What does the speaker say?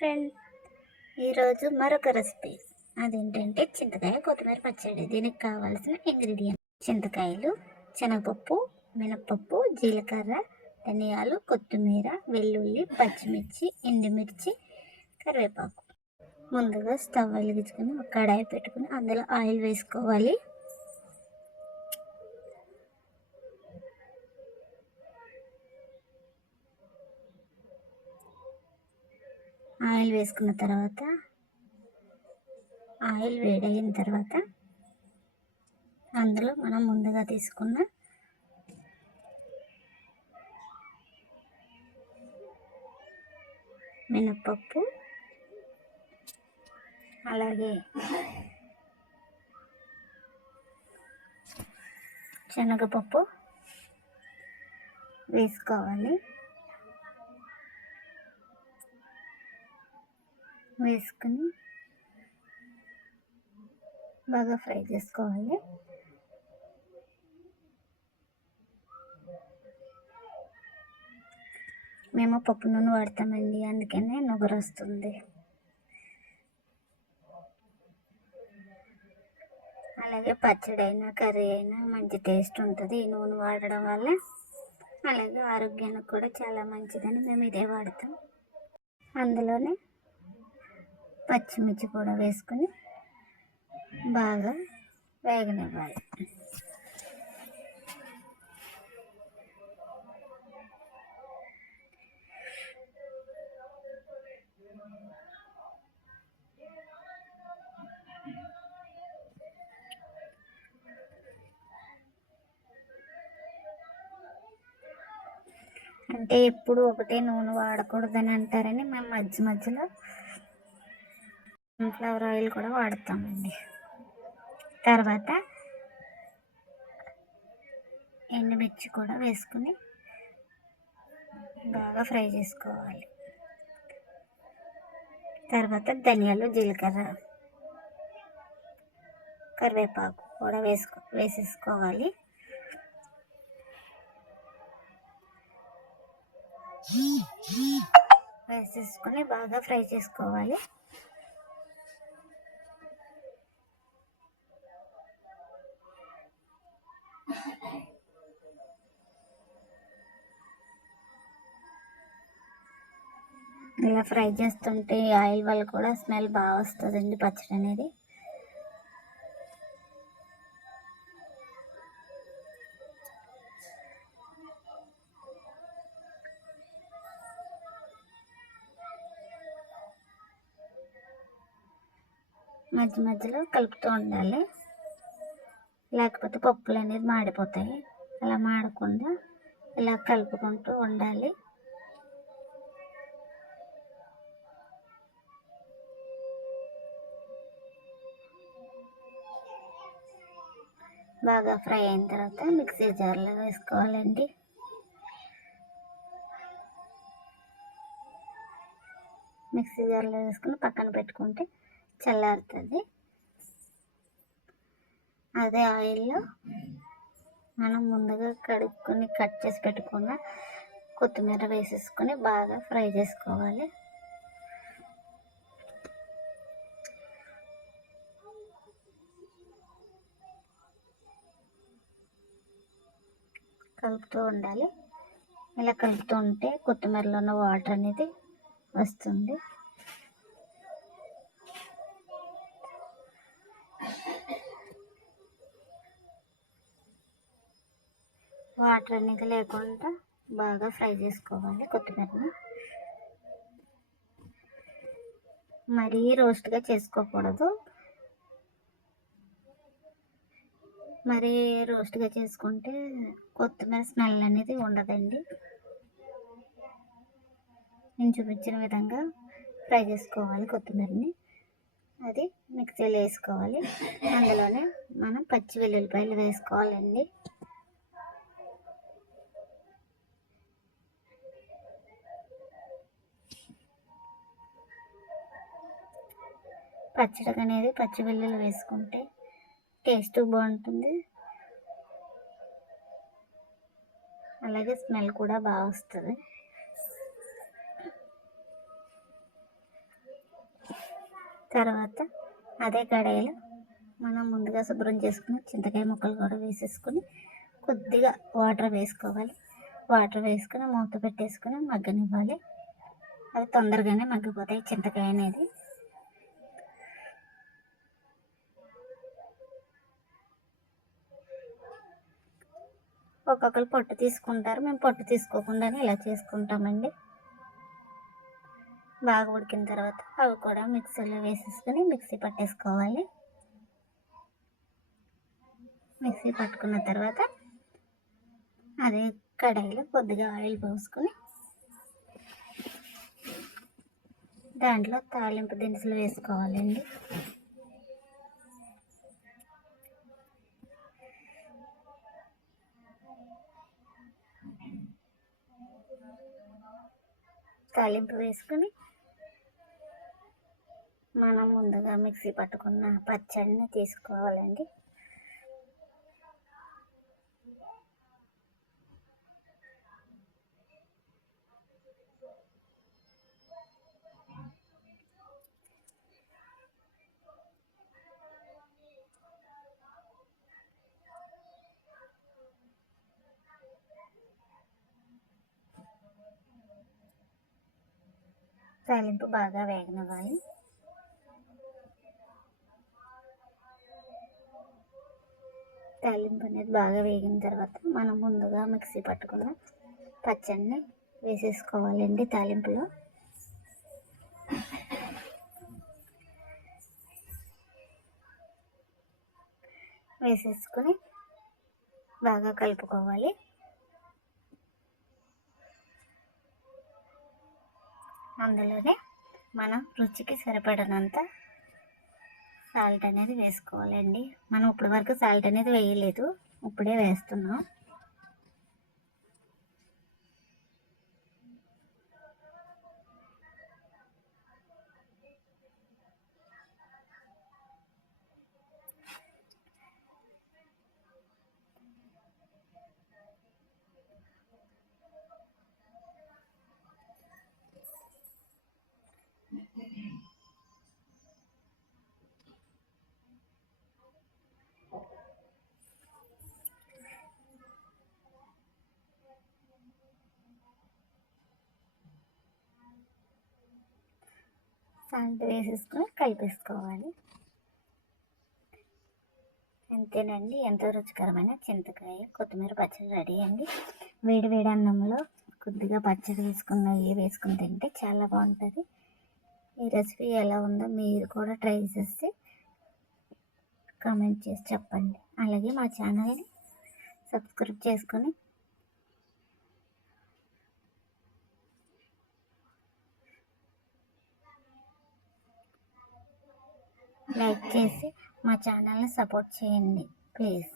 Friend ఈరోజు మరొక recipe అదేంటంటే చింతకాయ కొత్తిమీర పచ్చడి. దీనికి కావాల్సిన ఇంగ్రీడియంట్ చింతకాయలు శనగపప్పు మినపప్పు జీలకర్ర ధనియాలు కొత్తిమీర వెల్లుల్లి పచ్చిమిర్చి ఎండుమిర్చి కరివేపాకు. ముందుగా స్టవ్ వెలిగించుకొని ఒక కడాయి పెట్టుకుని అందులో ఆయిల్ వేసుకోవాలి. వేసుకున్న తర్వాత ఆయిల్ వేడైన తర్వాత అందులో మనం ముందుగా తీసుకున్న మినప్పప్పు అలాగే శనగపప్పు వేసుకోవాలి. వేసుకుని బాగా ఫ్రై చేసుకోవాలి. మేము పప్పు నూనె వాడతామండి అందుకనే నుగరు వస్తుంది. అలాగే పచ్చడి అయినా కర్రీ అయినా మంచి టేస్ట్ ఉంటుంది ఈ నూనె వాడడం వల్ల. అలాగే ఆరోగ్యానికి కూడా చాలా మంచిదని మేము ఇదే వాడతాం. అందులోనే పచ్చిమిర్చి కూడా వేసుకొని బాగా వేగనివ్వాలి. అంటే ఎప్పుడు ఒకటే నూనె వాడకూడదని అంటారని మేము మధ్య మధ్యలో సన్ఫ్లవర్ ఆయిల్ కూడా వాడతామండి. తర్వాత ఎండుమిర్చి కూడా వేసుకుని బాగా ఫ్రై చేసుకోవాలి. తర్వాత ధనియాలు జీలకర్ర కరివేపాకు కూడా వేసుకో వేసేసుకోవాలి. వేసేసుకొని బాగా ఫ్రై చేసుకోవాలి. ఇలా ఫ్రై చేస్తుంటే ఆయిల్ వల్ల కూడా స్మెల్ బాగా వస్తుందండి పచ్చడి అనేది. మధ్య మధ్యలో కలుపుతూ ఉండాలి. లేకపోతే పప్పులు అనేది మాడిపోతాయి. అలా మాడకుండా ఇలా కలుపుకుంటూ ఉండాలి. బాగా ఫ్రై అయిన తర్వాత మిక్సీ జార్లో వేసుకోవాలండి. మిక్సీ జార్లో వేసుకుని పక్కన పెట్టుకుంటే చల్లారుతుంది. అదే ఆయిల్లో మనం ముందుగా కడుక్కొని కట్ చేసి పెట్టుకున్న కొత్తిమీర వేసేసుకొని బాగా ఫ్రై చేసుకోవాలి. కలుపుతూ ఉండాలి. ఇలా కలుపుతూ ఉంటే కొత్తిమీరలో ఉన్న వాటర్ అనేది వస్తుంది. వాటర్ అనేది లేకుండా బాగా ఫ్రై చేసుకోవాలి కొత్తిమీరని. మరీ రోస్ట్గా చేసుకోకూడదు. మరి రోస్ట్గా చేసుకుంటే కొత్తిమీర స్మెల్ అనేది ఉండదండి. నేను చూపించిన విధంగా ఫ్రై చేసుకోవాలి కొత్తిమీరని. అది మిక్సీలో వేసుకోవాలి. అందులోనే మనం పచ్చి వెల్లుల్లిపాయలు వేసుకోవాలండి. పచ్చడి అనేది పచ్చి వెల్లుల్లి వేసుకుంటే టేస్ట్ బాగుంటుంది. అలాగే స్మెల్ కూడా బాగా వస్తుంది. తర్వాత అదే కడాయిలో మనం ముందుగా శుభ్రం చేసుకుని చింతకాయ ముక్కలు కూడా వేసేసుకుని కొద్దిగా వాటర్ వేసుకోవాలి. వాటర్ వేసుకుని మూత పెట్టేసుకుని మగ్గనివ్వాలి. అవి తొందరగానే మగ్గిపోతాయి చింతకాయ అనేది. ఒక్కొక్కరు పొట్టు తీసుకుంటారు. మేము పొట్టు తీసుకోకుండానే ఇలా చేసుకుంటామండి. బాగా ఉడికిన తర్వాత అవి కూడా మిక్సీలో వేసేసుకుని మిక్సీ పట్టేసుకోవాలి. మిక్సీ పట్టుకున్న తర్వాత అదే కడాయిలో కొద్దిగా ఆయిల్ పోసుకొని దాంట్లో తాలింపు దినుసులు వేసుకోవాలండి. తాలింపు వేసుకుని మనం ముందుగా మిక్సీ పట్టుకున్న పచ్చడిని తీసుకోవాలండి. తాలింపు బాగా వేగనివ్వాలి. తాలింపు అనేది బాగా వేగిన తర్వాత మనం ముందుగా మిక్సీ పట్టుకున్న పచ్చడిని వేసేసుకోవాలండి తాలింపులో. వేసేసుకొని బాగా కలుపుకోవాలి. అందులోనే మనం రుచికి సరిపడినంత సాల్ట్ అనేది వేసుకోవాలండి. మనం ఇప్పటి వరకు సాల్ట్ అనేది వేయలేదు. ఇప్పుడే వేస్తున్నాం. సాల్ట్ వేసేసుకొని కలిపేసుకోవాలి. అంతేనండి. ఎంతో రుచికరమైన చింతకాయ కొత్తిమీర పచ్చడి రెడీ అండి. వేడి వేడి అన్నంలో కొద్దిగా పచ్చడి వేసుకున్న ఏ వేసుకుని తింటే చాలా బాగుంటుంది. ఈ రెసిపీ ఎలా ఉందో మీరు కూడా ట్రై చేసి కామెంట్ చేసి చెప్పండి. అలాగే మా ఛానల్ని సబ్స్క్రైబ్ చేసుకొని లైక్ చేసి మా ఛానల్ని సపోర్ట్ చేయండి ప్లీజ్.